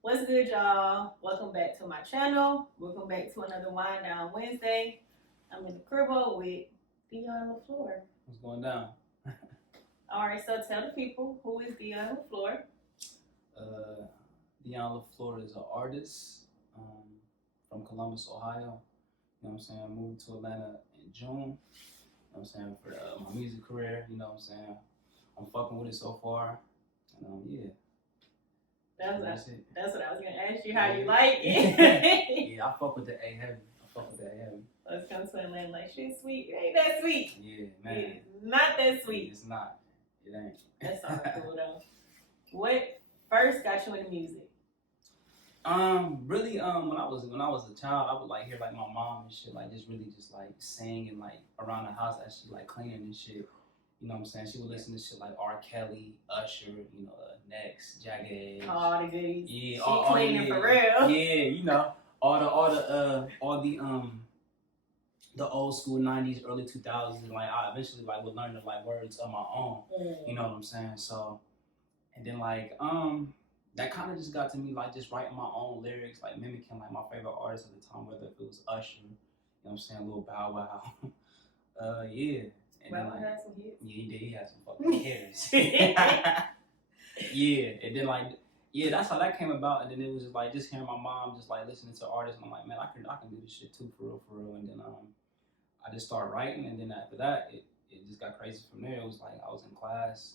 What's good, y'all? Welcome back to my channel. Welcome back to another Wind Down Wednesday. I'm in the cribbo with Dion Leflore. What's going down? All right, so tell the people, who is Dion Leflore? Dion Leflore is an artist from Columbus, Ohio. You know what I'm saying? I moved to Atlanta in June. You know what I'm saying? For my music career, you know what I'm saying? I'm fucking with it so far. And yeah. That's what I was gonna ask you, how you like it. Yeah, I fuck with the A heavy. Let's come to Atlanta like, she's sweet. It ain't that sweet. Yeah, man. It's not that sweet. It's not. It ain't. That's all cool though. What first got you into music? Really, when I was a child, I would like hear like my mom and shit, like just like sing and like around the house as she like cleaning and shit. You know what I'm saying? She would listen to shit like R. Kelly, Usher, you know, Next, Jagged Edge. All the goodies. Yeah, she cleaning for real. Yeah, you know, all the old school 90s, early 2000s, and like I eventually like would learn the like words of my own. You know what I'm saying? So, and then like that kind of just got to me like just writing my own lyrics, like mimicking like my favorite artists at the time, whether it was Usher, you know what I'm saying, Lil Bow Wow, yeah. And Well, then, like, had some hits. Yeah, he did. He had some fucking hits. Yeah, and then like, yeah, that's how that came about. And then it was just like just hearing my mom just like listening to artists, and I'm like, man, I can do this shit too, for real. And then I just started writing, and then after that, it just got crazy from there. It was like I was in class,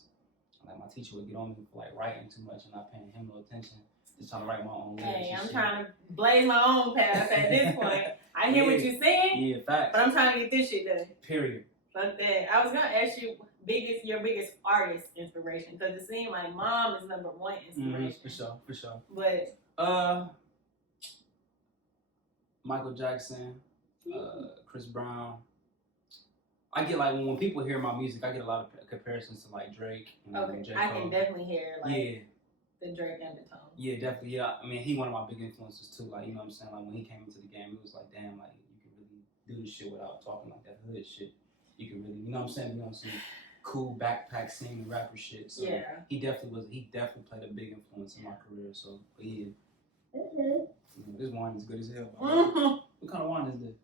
and like my teacher would get on me for like writing too much and not paying him no attention. Just trying to write my own lyrics. Hey, I'm trying to blaze my own path at this point. I hear what you're saying. Yeah, facts. But I'm trying to get this shit done. Period. Fuck that. I was gonna ask you your biggest artist inspiration, because it seemed like mom is number one inspiration. For sure. But Michael Jackson, Chris Brown. I get like when people hear my music, I get a lot of comparisons to like Drake. Okay, J. I Cole. can definitely hear like the Drake undertone. Yeah, definitely. Yeah, I mean, he one of my big influences too. Like, you know what I'm saying? Like when he came into the game, it was like, damn, like you can really do this shit without talking like that hood shit. You can really, you know what I'm saying? You know, some cool backpack singing rapper shit. So yeah, he definitely played a big influence in my career. So but yeah. This wine is good as hell. What kind of wine is this?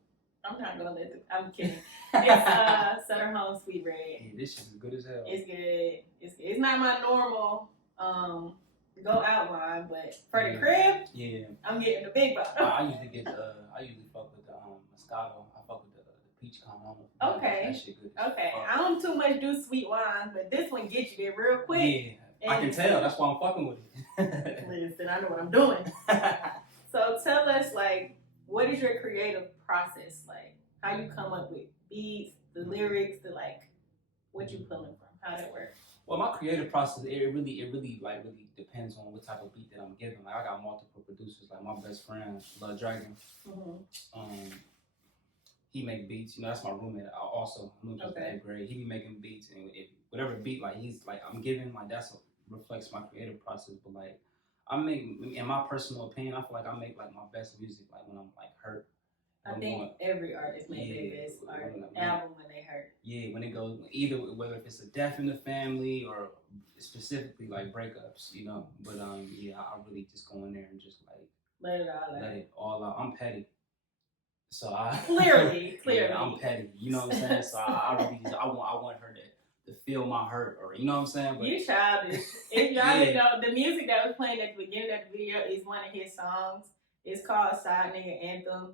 I'm not gonna let I'm kidding. It's Sutter Home Sweet Red. Yeah, this shit is good as hell. It's good. It's not my normal go out wine, but for the crib, I'm getting the big bottle. I usually fuck with the Moscato. I fuck with the peach combo. Okay. That shit good. Okay. I don't too much do sweet wines, but this one gets you there real quick. Yeah, I can tell. That's why I'm fucking with it. Listen, I know what I'm doing. So tell us, like, what is your creative process like? How you come up with beats, the lyrics, like what you pulling from? How that works? Well, my creative process, it really depends on what type of beat that I'm given. Like I got multiple producers. Like my best friend, Blood Dragon. He make beats. You know, that's my roommate. I also moved to 8th grade. He be making beats, and whatever beat like he's like I'm giving, like that's what reflects my creative process. But like I make, in my personal opinion, I feel like I make like my best music like when I'm like hurt. I think every artist makes their best album when they hurt. Yeah, when it goes either whether if it's a death in the family or specifically like breakups, you know. But yeah, I really just go in there and just like let it all out. I'm petty, so I clearly, yeah, I'm petty. You know what I'm saying? So I really just, I want her to feel my hurt, or you know what I'm saying? But you childish. If y'all didn't know, the music that was playing at the beginning of the video is one of his songs. It's called Side Nigga Anthem.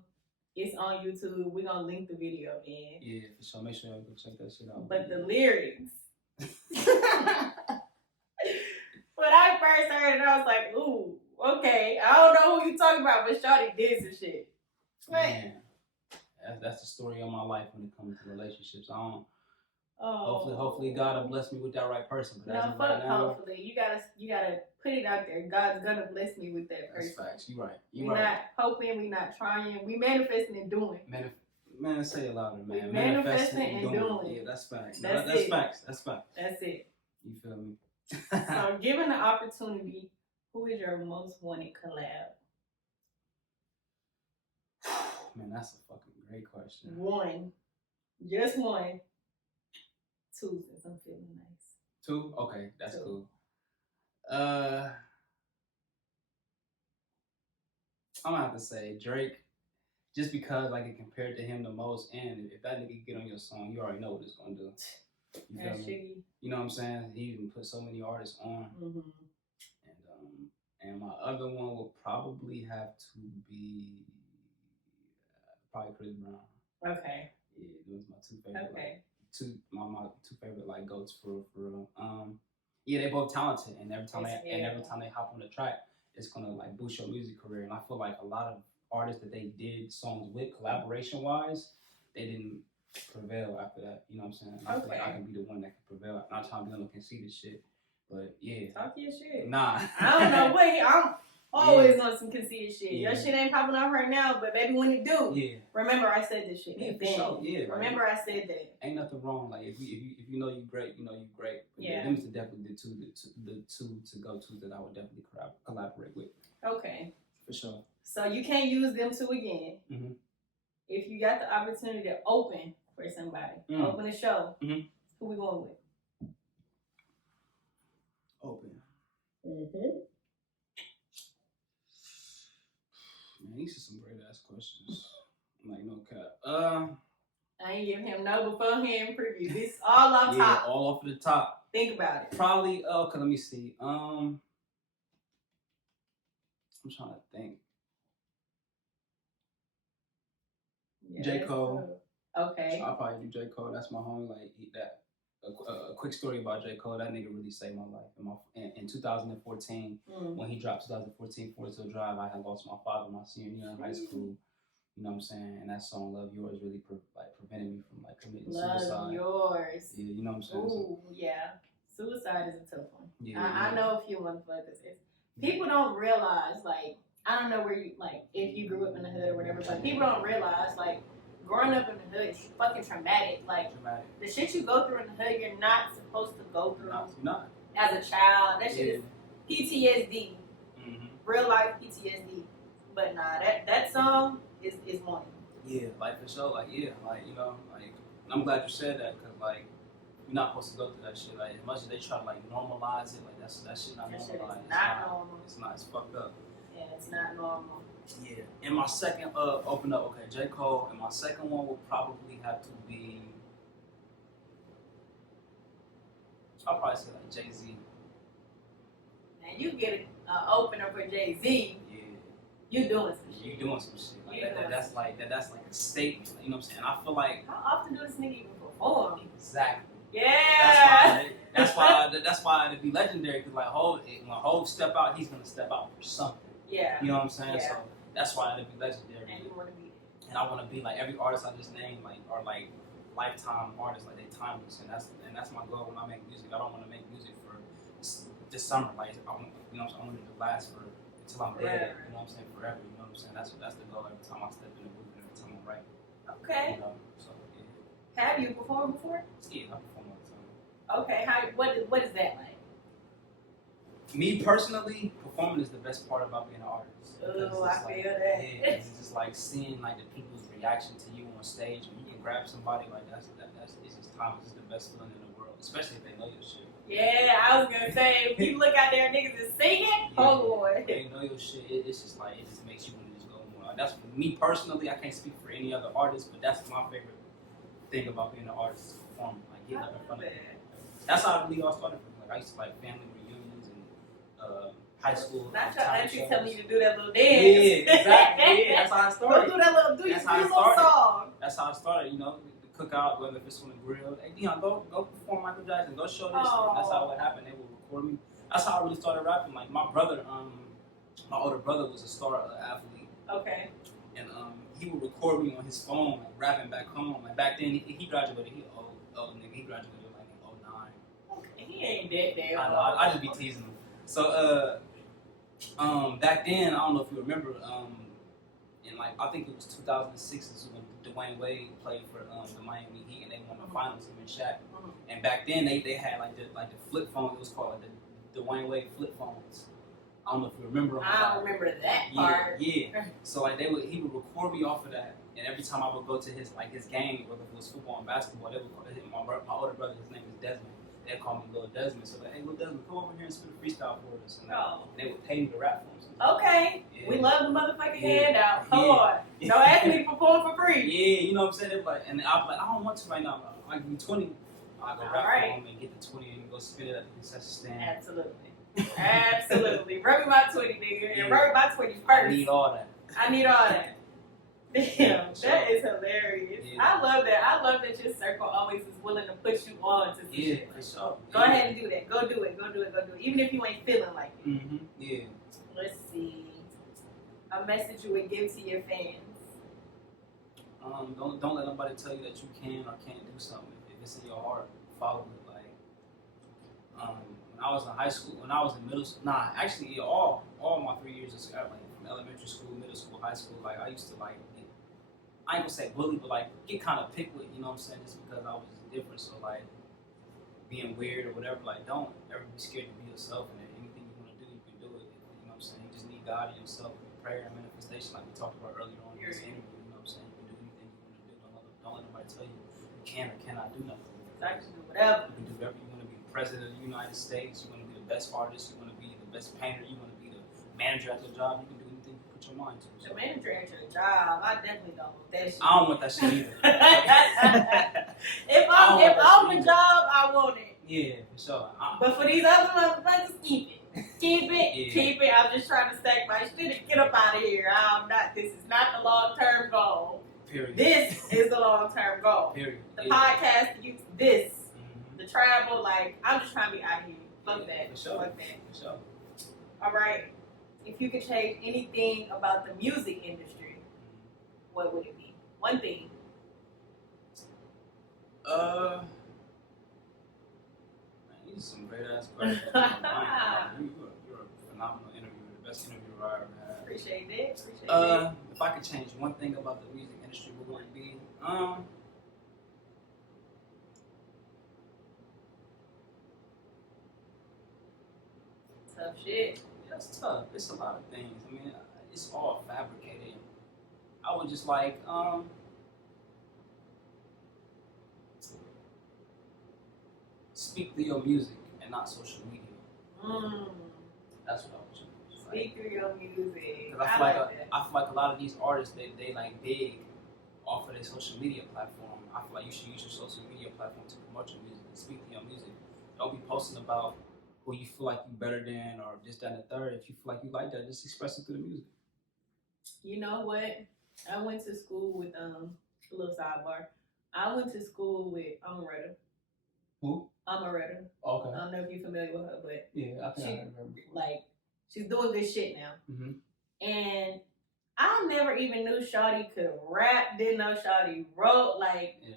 It's on YouTube. We're gonna link the video in. Yeah, for sure. Make sure y'all go check that shit out. But the lyrics. When I first heard it, I was like, ooh, Okay, I don't know who you talking about, but Shawty did some shit. Man, that's the story of my life when it comes to relationships. I don't. Hopefully God will bless me with that right person. But no, fuck. Hopefully, you gotta put it out there. God's gonna bless me with that person. That's facts. You right. We're not hoping. We not trying. We manifesting and doing. Man, say it louder, man. We manifesting and doing. Yeah, that's facts. That's facts. That's facts. That's it. You feel me? So, given the opportunity, who is your most wanted collab? Man, that's a fucking great question. One. Just one. Two, since I'm feeling nice. Two? Okay, that's cool. I'm gonna have to say Drake, just because I get compared to him the most, and if that nigga get on your song, you already know what it's gonna do. You feel me? You know what I'm saying? He even put so many artists on. Mm-hmm. And my other one will probably have to be probably Chris Brown. Okay. Yeah, those my two favorite. Okay. My two favorite like goats for real. Yeah, they both talented, and every time they hop on the track, it's gonna like boost your music career. And I feel like a lot of artists that they did songs with collaboration wise, they didn't prevail after that. You know what I'm saying? I feel like I can be the one that can prevail. I'm not trying to be on no conceited shit, but yeah. Talk your shit. Nah. I don't know what I'm always on some conceited shit. Your shit ain't popping off right now, but baby, when it do, remember I said this shit. Yeah, for sure. Yeah, remember I said that. Ain't nothing wrong. Like if you know you great, you know you great. But yeah. Them is definitely the two to go to that I would definitely collaborate with. Okay. For sure. So you can't use them two again. Mm-hmm. If you got the opportunity to open for somebody, open a show, who we going with? Open. Mm-hmm. Man, these are some great ass questions. Like no cap. I ain't giving him no beforehand preview. This all off top. All off the top. Think about it. Probably. Okay, let me see. I'm trying to think. Yeah, J. Cole. Okay. So I'll probably do J. Cole. That's my homie. Like that. A quick story about J. Cole. That nigga really saved my life. In 2014, when he dropped 2014 Forest Hill Drive, I had lost my father my senior year in high school. You know what I'm saying? And that song "Love Yours" really prevented me from like committing suicide. Love Yours. Yeah, you know what I'm saying? Ooh, yeah. Suicide is a tough one. Yeah, I know a few motherfuckers. People don't realize, like, I don't know where you, like, if you grew up in the hood or whatever, but people don't realize, like, growing up in the hood is fucking traumatic. Like, the shit you go through in the hood, you're not supposed to go through as a child. That shit is PTSD. Mm-hmm. Real life PTSD. But nah, that song is one. Yeah, like for sure. Like, yeah, like, you know, like, I'm glad you said that because, like, you're not supposed to go through that shit. Like, as much as they try to, like, normalize it, like, that shit not normalized. It's not normal. It's not. It's fucked up. Yeah, it's not normal. Yeah. And my second, open up, okay, J. Cole, and my second one would probably have to be, I'll probably say, like, Jay-Z. Now, you get an opener for Jay-Z. Yeah. You doing some shit. You doing some shit. Like, that's like a statement. Like, you know what I'm saying? I feel like, how often do this nigga even perform? Exactly. Yeah. That's why it'd be legendary. Because like when Hov step out, he's gonna step out for something. Yeah. You know what I'm saying? Yeah. So that's why it'd be legendary. And you want to be. And I want to be like every artist I just named, like are like lifetime artists, like they timeless. And that's my goal when I make music. I don't want to make music for this summer. Like I want it to last for until I'm dead. You know what I'm saying? Forever. You know what I'm saying? That's the goal every time I step in the booth and every time I write. Okay. You know, so yeah. Have you performed before? Yeah, I perform all the time. Okay, what is that like? Me personally, performing is the best part about being an artist. Oh, I feel that. Yeah, it's just like seeing like the people's reaction to you on stage, and you can grab somebody like that's it's just time. It's the best feeling in the world, especially if they know your shit. Yeah, I was gonna say if you look out there and niggas is singing, oh boy. If they know your shit, it's just like it just makes you want to just go more. That's me personally. I can't speak for any other artist, but that's my favorite thing about being an artist, performing, like getting up in front of people. That's how it really all started. Like I used to like family reunions and high school. Not your auntie telling you to do that little dance. Yeah, exactly. Yeah, that's how it started. Go do that little song. That's how it started. You know, the cookout, whether if it's on the grill. Hey Dion, go perform Michael Jackson. Go show this. That's how it happened. They would record me. That's how I really started rapping. Like my brother, my older brother was a star athlete. Okay. And he would record me on his phone, like rapping back home. Like back then, he graduated. He old nigga. He graduated like in '09. Okay, he ain't dead there. I know. I just be teasing him. So back then, I don't know if you remember. In like I think it was 2006 is when Dwayne Wade played for the Miami Heat and they won the finals. Him and Shaq. And back then they had like the flip phone. It was called like the Dwayne Wade flip phones. I don't know if you remember them. I don't remember that part. Yeah. So like he would record me off of that, and every time I would go to his game, whether it was football and basketball, they would call my older brother. His name is Desmond. They'd call me Lil Desmond. So like, hey, Lil Desmond, come over here and spit a freestyle for us. And they would pay me to rap for them. Okay. Yeah. We love the motherfucking handout. Come on. Don't ask me to perform for free. Yeah, you know what I'm saying? They were like, and I was like, I don't want to right now. I give you 20. I go rap for them and get the 20 and go spit it at the concession stand. Absolutely. Absolutely. Rub me my 20, nigga. And rub me my 20 first. I need all that. Damn, that is hilarious. Yeah. I love that. I love that your circle always is willing to put you on to some shit. For sure. Go ahead and do that. Go do it. Even if you ain't feeling like it. Mm-hmm. Yeah. Let's see. A message you would give to your fans. Don't let nobody tell you that you can or can't do something. If it's in your heart, follow it. Like, when I was in high school, when I was in middle school, actually, all my 3 years of school, like from elementary school, middle school, high school, like I used to like, I ain't gonna say bully, but like get kind of picked with, you know what I'm saying, just because I was different. So like being weird or whatever, like don't ever be scared to be yourself, and anything you want to do, you can do it. You know what I'm saying? You just need God and yourself, and prayer and manifestation, like we talked about earlier on in this interview. You know what I'm saying? You can do anything you want to do. Don't let nobody tell you can or cannot do nothing. I can do whatever. You can do whatever. You want to be the president of the United States. You want to be the best artist. You want to be the best painter. You want to be the manager at your job. You can do anything you put your mind to. The manager at your job, I definitely don't want that shit. I don't want that shit either. If I'm a job, I want it. Yeah, for sure. But for these other motherfuckers, keep it. Keep it. I'm just trying to stack my shit and get up out of here. This is not the long-term goal. Period. This is the long-term goal. Period. The podcast, this. Mm-hmm. The travel, like, I'm just trying to be out of here. Fuck that. For sure. Fuck that. For sure. All right. If you could change anything about the music industry, what would it be? One thing. These are some great ass questions. You're a phenomenal interviewer, the best interviewer I ever had. Appreciate that. If I could change one thing about the music industry, what would it be? Tough shit. That's tough. It's a lot of things. I mean, it's all fabricated. I would just like, speak through your music and not social media. That's what I would choose. Speak through your music. I feel like a lot of these artists, they like big off of their social media platform. I feel like you should use your social media platform to promote your music and speak to your music. Don't be posting about who you feel like you better than or this, that, and the third. If you feel like you like that, just express it through the music. You know what? I went to school with a little sidebar. I went to school with Amaretta. Who? Amaretta. Okay. I don't know if you're familiar with her, but yeah, I think I heard her before. Like, she's doing good shit now. Mm-hmm. And I never even knew Shawty could rap. Didn't know Shawty wrote. Like, yeah.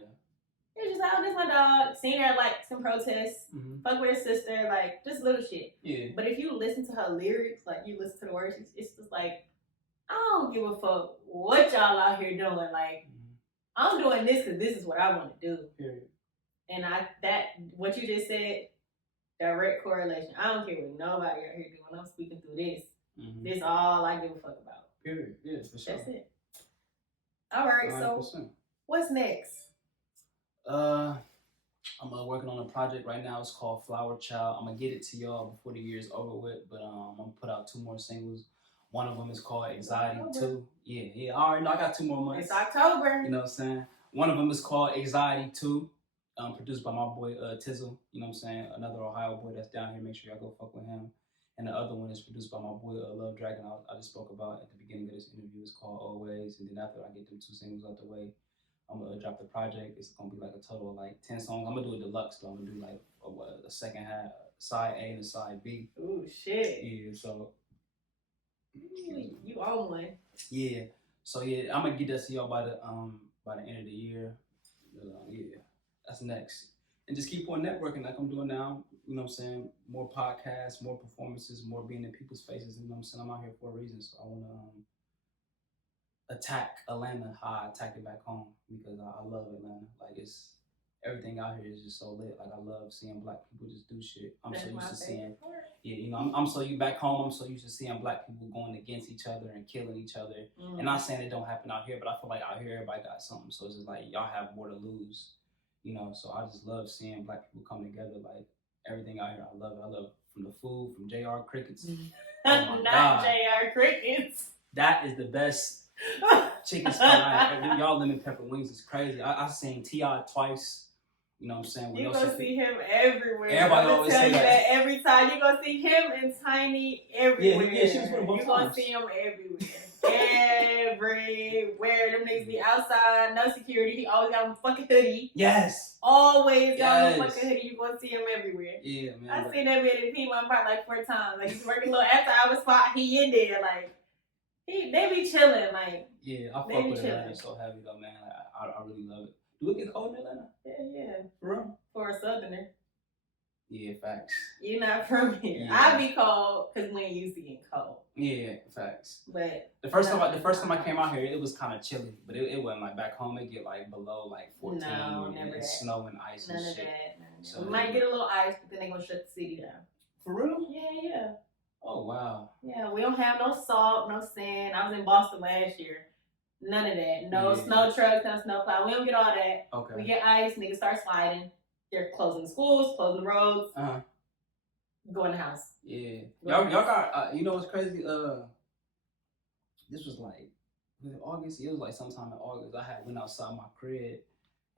It was just like, oh, this my dog. Seen her at like some protests. Mm-hmm. Fuck with her sister. Like, just little shit. Yeah. But if you listen to her lyrics, like you listen to the words, it's just like, I don't give a fuck what y'all out here doing. Like, I'm doing this because this is what I want to do. Period. And what you just said, direct correlation. I don't care what nobody out here doing. I'm speaking through this. Mm-hmm. This all I give a fuck about. Period. Yeah, for sure. That's it. All right, 100%. So what's next? I'm working on a project right now. It's called Flower Child. I'm gonna get it to y'all before the year's over with, but I'm gonna put out 2 more singles. One of them is called Anxiety 2. Yeah. I already know I got 2 more months. It's October. You know what I'm saying? One of them is called Anxiety 2. Produced by my boy Tizzle. You know what I'm saying? Another Ohio boy that's down here. Make sure y'all go fuck with him. And the other one is produced by my boy Love Dragon. I just spoke about at the beginning of this interview. It's called Always. And then after I get them 2 singles out the way, I'm gonna drop the project. It's gonna be like a total of like 10 songs. I'm gonna do a deluxe though. I'm gonna do like a second half, side A and a side B. Ooh, shit. Yeah, so You own one. Yeah. So yeah, I'm gonna get that to y'all by the end of the year. Yeah, that's next. And just keep on networking like I'm doing now. You know what I'm saying? More podcasts, more performances, more being in people's faces. You know what I'm saying? I'm out here for a reason. So I wanna attack Atlanta how I attacked it back home because I love Atlanta. Like it's everything out here is just so lit. Like I love seeing black people just do shit. I'm so used to seeing, you know, I'm so back home. I'm so used to seeing black people going against each other and killing each other. And not saying it don't happen out here, but I feel like out here everybody got something. So it's just like y'all have more to lose, you know. So I just love seeing black people come together. Like everything out here, I love it. I love from the food, from JR Crickets. Oh not JR Crickets. That is the best. Chicken spine, y'all lemon pepper wings is crazy. I seen T.I. twice. You know what I'm saying? You gonna see him everywhere. Everybody always say that. Every time you gonna see him and Tiny everywhere. Yeah, she was with both you gonna see him everywhere. Everywhere. Them niggas be outside, no security. He always got a fucking hoodie. Yes. Always got a fucking hoodie. You gonna see him everywhere. Yeah, man. I seen that man in Piedmont Park like 4 times. Like he's working a little after hour spot. He in there like. They be chilling, like. Yeah, I fuck with Atlanta so heavy though, man. I really love it. Do it get cold in Atlanta? Yeah. For real? For a southerner. Yeah, facts. You're not from here. Yeah. I be cold because we ain't used to getting cold. Yeah, facts. But the first time I came out here, it was kind of chilly, but it wasn't like back home. It get like below like 14. No, and never that. Snow and ice and shit. None of that. So, we might get a little ice, but then they gonna shut the city down. For real? Yeah. Oh, wow. Yeah, we don't have no salt, no sand. I was in Boston last year. None of that. No snow trucks, no snow plow. We don't get all that. Okay. We get ice, niggas start sliding. They're closing the schools, closing the roads. Go in the house. Yeah. Y'all got, you know what's crazy? This was like, August? It was like sometime in August. I went outside my crib.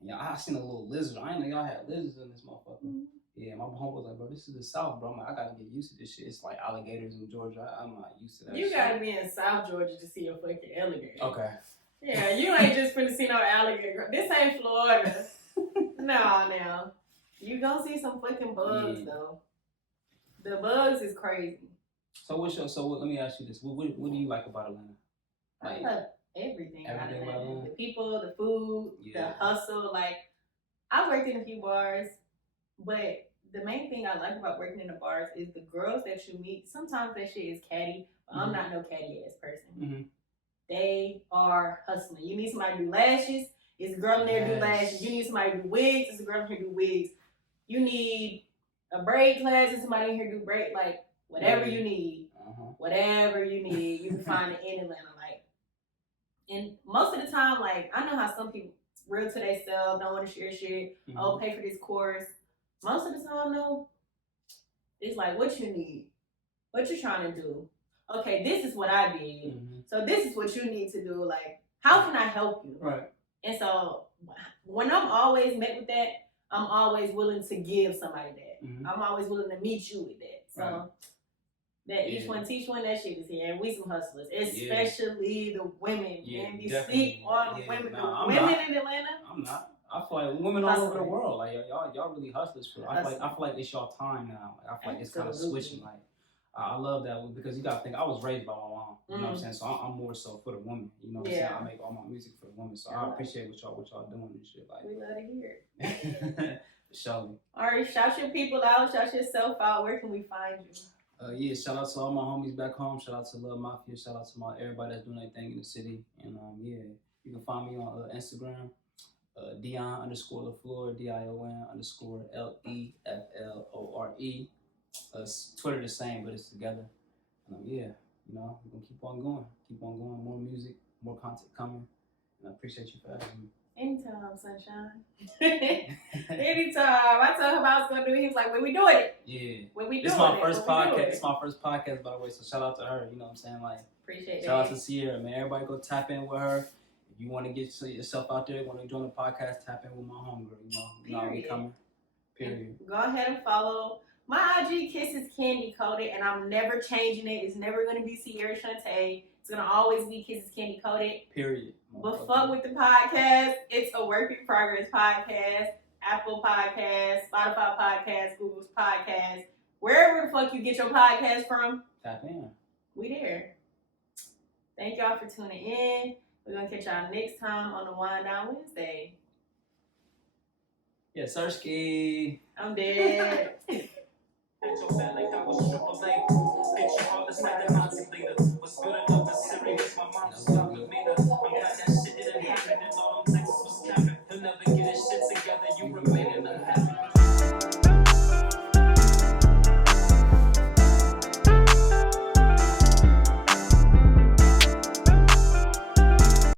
And I seen a little lizard. I didn't know y'all had lizards in this motherfucker. Mm-hmm. Yeah, my home was like, bro, this is the South, bro. I'm like, I gotta get used to this shit. It's like alligators in Georgia. I'm not used to that. You gotta be in South Georgia to see a fucking alligator. Okay. Yeah, you ain't just finna see no alligator. This ain't Florida. No. You gonna see some fucking bugs though. The bugs is crazy. So let me ask you this. What do you like about Atlanta? Like, I love everything about Atlanta. The people, the food, the hustle. Like, I worked in a few bars, but the main thing I like about working in the bars is the girls that you meet. Sometimes that shit is catty, but I'm not no catty ass person. Mm-hmm. They are hustling. You need somebody to do lashes. It's a girl in there to do lashes. You need somebody to do wigs. It's a girl in here to do wigs. You need a braid class. It's somebody in here to do braid. Like, whatever you need. Whatever you need, you can find it in Atlanta. Like, and most of the time, like, I know how some people real to themselves, don't want to share shit. Mm-hmm. Oh, pay for this course. Most of the time, though, it's like, what you need, what you trying to do. Okay, this is what I did. Mm-hmm. So this is what you need to do. Like, how can I help you? Right. And so when I'm always met with that, I'm always willing to give somebody that. Mm-hmm. I'm always willing to meet you with that. So that each one teach one, that shit is here. And we some hustlers, especially the women. And you sleep on women. Nah, women in Atlanta. I'm not. I feel like women all over the world, like y'all really hustlers for. I feel like it's y'all time now. Like, I feel like it's kind of switching. Like I love that because you gotta think I was raised by my mom. You know what I'm saying? So I'm more so for the woman. You know what I'm saying? I make all my music for the woman. So I appreciate what y'all doing and shit. Like we love to hear it. Show me. All right, shout your people out. Shout yourself out. Where can we find you? Shout out to all my homies back home. Shout out to Love Mafia. Shout out to everybody that's doing their thing in the city. And you can find me on Instagram. Dion _Leflore, DION _LEFLORE. Twitter the same, but it's together. We're gonna keep on going. More music, more content coming. And I appreciate you for having me. Anytime, sunshine. Anytime. I told him I was gonna do it. He was like, when we doing it? Yeah. When we doing it? This is my first podcast. It's my first podcast, by the way. So shout out to her. You know what I'm saying? Like, appreciate shout out to Ciara, man. Everybody go tap in with her. If you want to get yourself out there, want to join the podcast, tap in with my homegirl. You know, we coming. Period. Go ahead and follow my IG, Kissescandycoated, and I'm never changing it. It's never going to be CiaraShanta. It's going to always be Kissescandycoated. Period. But fuck with the podcast. It's a Work in Progress podcast. Apple Podcast, Spotify Podcast, Google's Podcast. Wherever the fuck you get your podcast from. Tap in. We there. Thank y'all for tuning in. We're gonna catch y'all next time on the Wind Down Wednesday. Yeah, Sersky. I'm dead.